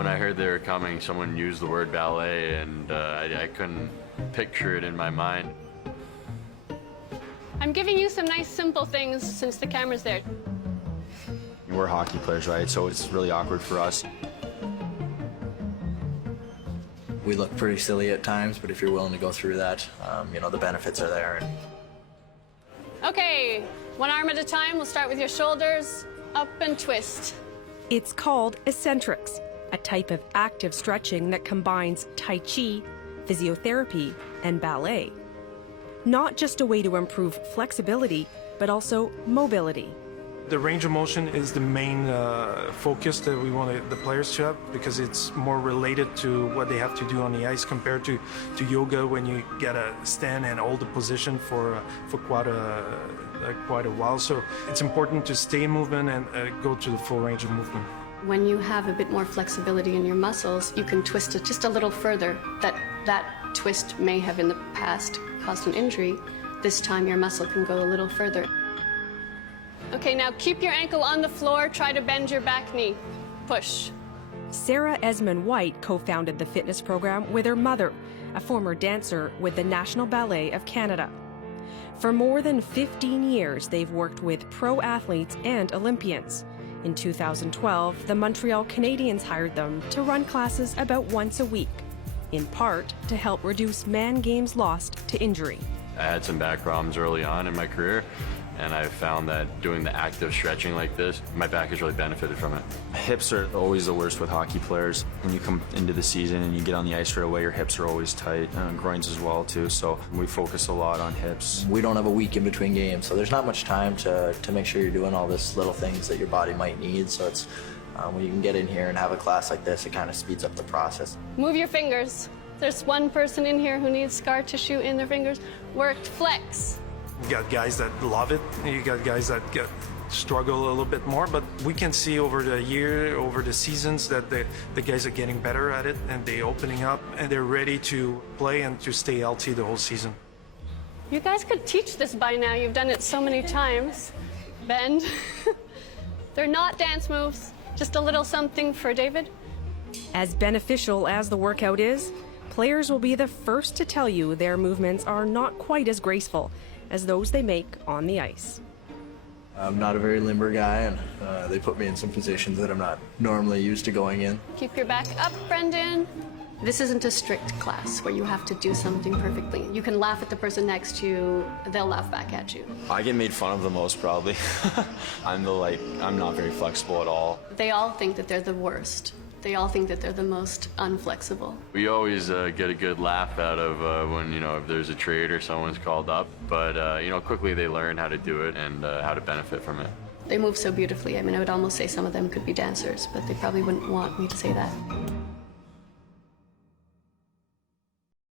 When I heard they were coming, someone used the word ballet, and I couldn't picture it in my mind. I'm giving you some nice simple things since the camera's there. We're hockey players, right? So it's really awkward for us. We look pretty silly at times, but if you're willing to go through that, you know, the benefits are there. Okay, one arm at a time. We'll start with your shoulders, up and twist. It's called Essentrics, a type of active stretching that combines Tai Chi, physiotherapy, and ballet. Not just a way to improve flexibility, but also mobility. The range of motion is the main focus that we want the players to have, because it's more related to what they have to do on the ice compared to yoga, when you gotta stand and hold the position for quite a while. So it's important to stay in movement and go to the full range of movement. When you have a bit more flexibility in your muscles, you can twist it just a little further. That twist may have in the past caused an injury. This time your muscle can go a little further. Okay, now keep your ankle on the floor. Try to bend your back knee. Push. Sarah Esmond-White co-founded the fitness program with her mother, a former dancer with the National Ballet of Canada. For more than 15 years, they've worked with pro athletes and Olympians. In 2012, the Montreal Canadiens hired them to run classes about once a week, in part to help reduce man games lost to injury. I had some back problems early on in my career, and I found that doing the active stretching like this, my back has really benefited from it. Hips are always the worst with hockey players. When you come into the season and you get on the ice right away, your hips are always tight, groins as well too, so we focus a lot on hips. We don't have a week in between games, so there's not much time to make sure you're doing all this little things that your body might need. So it's when you can get in here and have a class like this, it kind of speeds up the process. Move your fingers. There's one person in here who needs scar tissue in their fingers. Worked flex. You got guys that love it, you got guys that struggle a little bit more, but we can see over the year, over the seasons, that the guys are getting better at it, and they're opening up, and they're ready to play and to stay healthy the whole season. You guys could teach this by now. You've done it so many times. Bend. They're not dance moves, just a little something for David. As beneficial as the workout is, players will be the first to tell you their movements are not quite as graceful as those they make on the ice. I'm not a very limber guy, and they put me in some positions that I'm not normally used to going in. Keep your back up, Brendan. This isn't a strict class where you have to do something perfectly. You can laugh at the person next to you, they'll laugh back at you. I get made fun of the most, probably. I'm not very flexible at all. They all think that they're the worst. They all think that they're the most unflexible. We always get a good laugh out of when, if there's a trade or someone's called up, but, quickly they learn how to do it and how to benefit from it. They move so beautifully. I mean, I would almost say some of them could be dancers, but they probably wouldn't want me to say that.